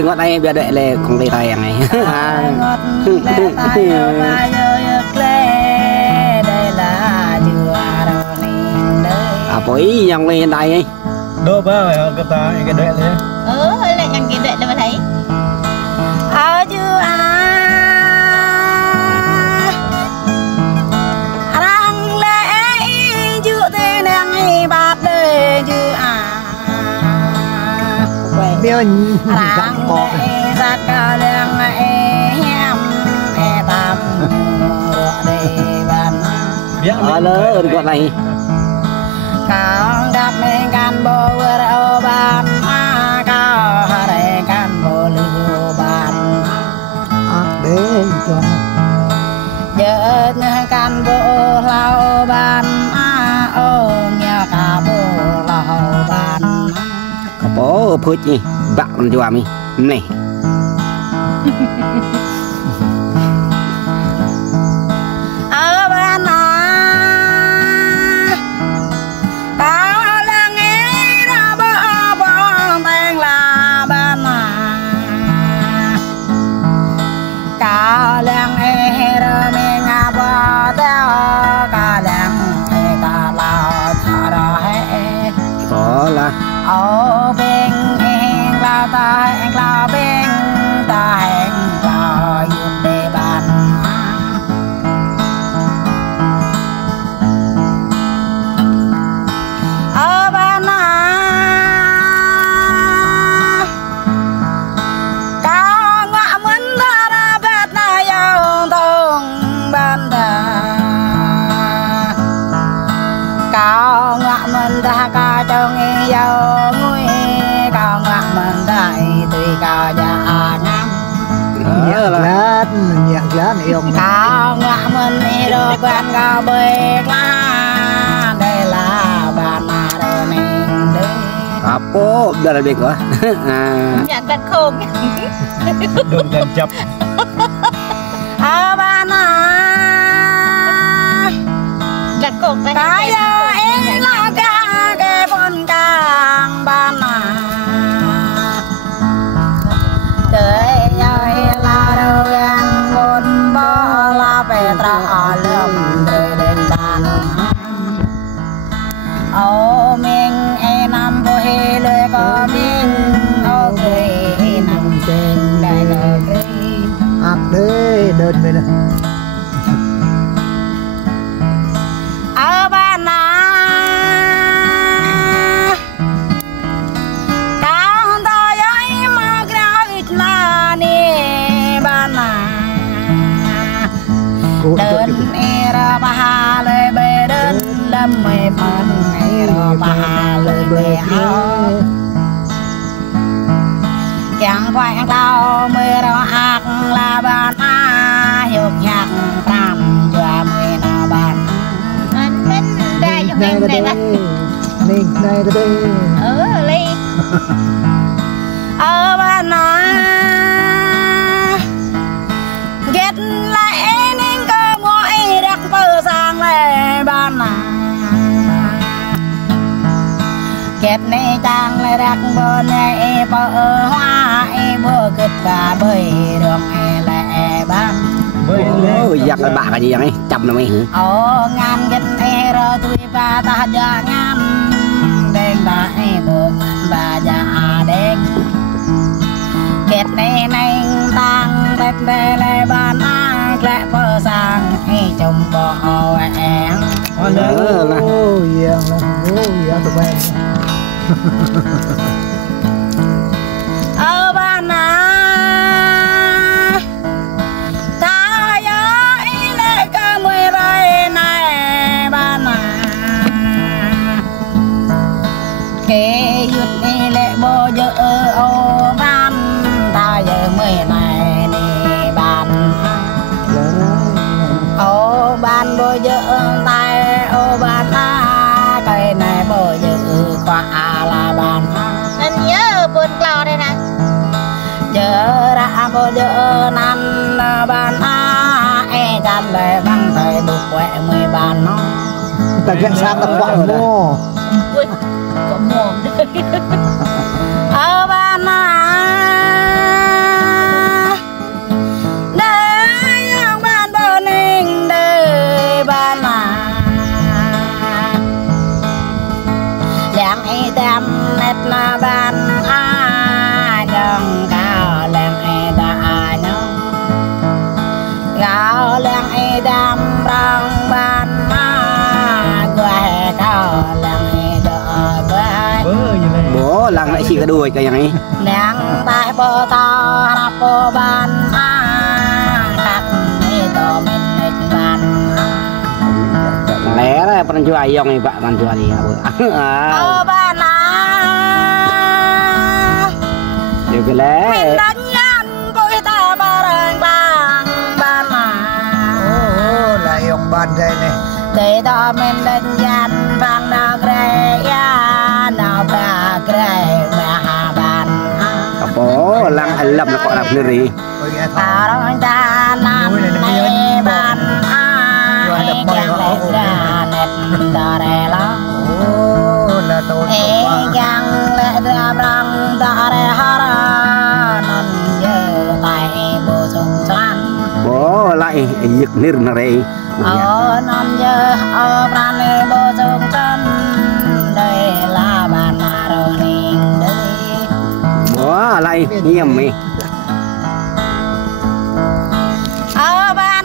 đừng ngọt này bây đợi là không lấy tay này bối dòng lên đây ấy đô ba phải cái ta cái đệm thế hơi lại nhằng cái đệm để mà thấy ở chưa đang lẽ chưa thế đang bát đời chưa miền đang lẽ ra cả đang em tam đây bạn lỡ đừng ngọt này kang đáp men can bo vơ ban cao hare can bo lưu ban để cho giờ can bo lao ban ô nhà cả bo lao ban có bố phơi gì bạn cho mình này ô bên hẹn lao ta hẹn lao bên ta hẹn lao dùng để bàn ở bên cao ngõ mình ra bên này yêu thương bên cao ngõ mình ra cả trong yêu nhạc lá này ông cao ngã mình đi đâu bạn cao bê la đây là bạn mà đâu nên đi bố đây là việc quá nhạc đặt khôn đừng làm chập bạn đặt khôn cái em là ca cái con càng bạn lượm đời đến bàn ô mình em nằm vô hê lời có mình ô cười nằm trên đại lời đấy đơn bên này ở ban cao ta ấy mà cái là nè ban đơn era ba lời bê đơn lâm mê phân era ba lời bê áo chẳng phải lao mê ra ác là bạn dục nhạc tam cho mê na bạn anh mình đây cho mình đây đó mình đây đây ly ở bạn get lại nên có mỗi đặc bờ sang lại ban kết này trang lại đặc bờ này bờ hoa bờ kết cả bơi đường lại ban giặc là bạc gì vậy chậm là mày ô ngàn kết này rồi tôi ba ta giờ ngàn đen đại bờ ba già đen kết này này tăng đẹp đẹp lại ban lại bờ sang chồng bò em ô tụi em ở ban ta ơi lại cả mười bảy này ban kể dụt đi lệ bò giờ ô ban ta giờ mười này đi ban ô ban bò giờ tay ô ban cây này bò giờ qua là ban anh nhớ buồn cào đây nè giờ ra bò giờ năn ban e chăn lại băng thời bục quẹ mười ban nó ta ghé sang tập quạ mò có mồm ở ban làng y tam nét na ban nhong cao làng y ta nhong cao làng y tam rong ban quay cao làng y đỡ quay bơ như này bố lăng lại chỉ cái đuôi cái này nàng tai bồ to rap bồ ban khắp đi to mình nét ban lẽ ra bạn jual yang ni pak bạn jual ni apa ban điều cái lẽ mình đánh nhân bôi ta barang bang ban Ồ, lại ông ban đây này. để to mình đánh nhân bang na gre ya na ba gre ma ban bố lăng anh lâm là có làm cái gì Ôi, nghe thôi. Tarong ta nan ne ban yang le ra net dare la Ồ, là tôi yang le ra brang dare hara nan ye tai bo sung san bố lại giật nir nè đây nan ye bran le bo sung san đây là ban ro ning đây bố lại nghiêm mi ban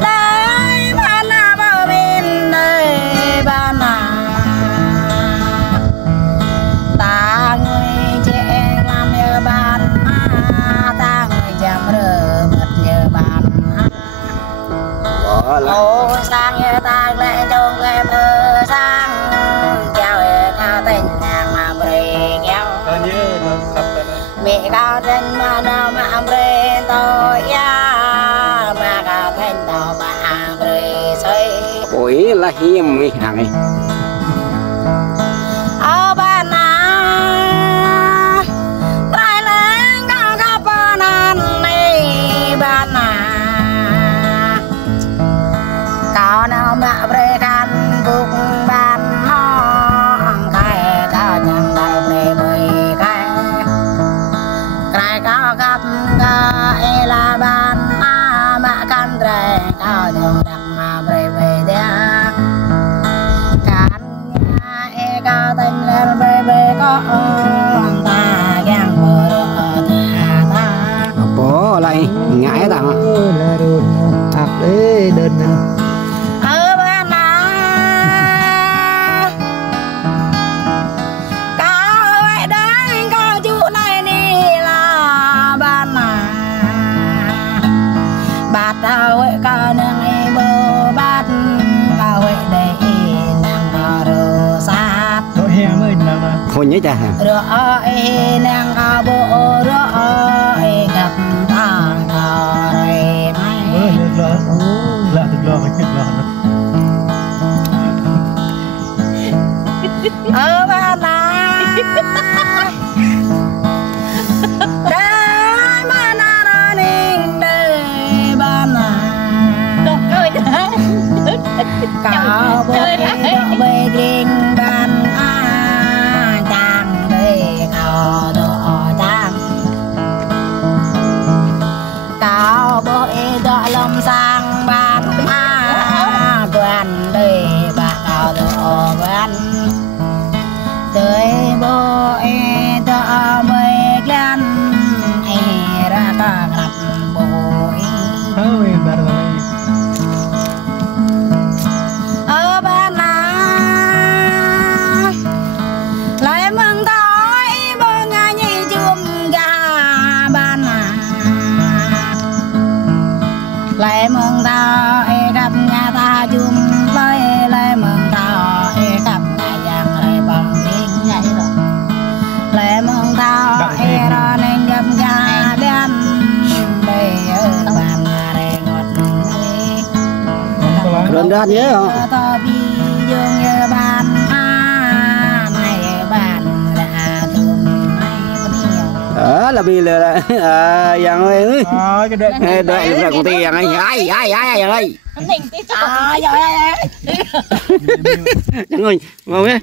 đây ban bao bên đây ban ta người trẻ làm như ban ta người chăm rửa mất như ban bố lại ô sang như ta lại trông cái mơ sang kéo cao tình nàng mà bề kéo ta nhớ nó sắp tới mẹ cao tình mà nào mà bề tôi ya mà cao tình đâu mà bề xây bố ý là hiếm mi hàng này ở bên nào trai lên cao cao bên này bên nào cao nào mà bề can bụng ban nó cái cao chẳng đâu bề bề cái cao gặp cái là ban mà can trai cao nhiều đặc mà bề bề đea can nhà cao tình lên bề bề có ta gang bờ ta bố lại ngại ta Ồ, là đồn. Ạc đấy, đơn này. ở bên nào cao vậy đấy cao chủ này đi là ban nào bát cao vậy cao nương bơ bát cao vậy đây nàng cao rô sát nó hè mới làm mà thôi nhớ cha rô nàng cao bộ rô gặp ta cao rồi bơ mày được lo là được lo phải được lo ở bên nào đây mà na ninh đây bên nào cao bộ độ bề kinh ban chàng đây cao độ chàng cao bộ độ lâm sang ban quan đây bà cao độ ban tới bộ độ bề gan ra cả gặp bội thôi bà rồi ở bên nào lại mừng thôi bơ nga nhị chum gà bên nào lại mừng thôi gặp nhà ta chum với lại mừng thôi gặp nhà giang lại bằng tiếng vậy rồi lại mừng thôi rồi nên gặp nhà đen đây ở bàn này ngọt đi đơn ra nhớ không to bi dương như ban này ban là tùm này là bây giờ yang ơi cái đệ đợi là công ty yang ấy ai yang ơi rồi chẳng ơi mau nghe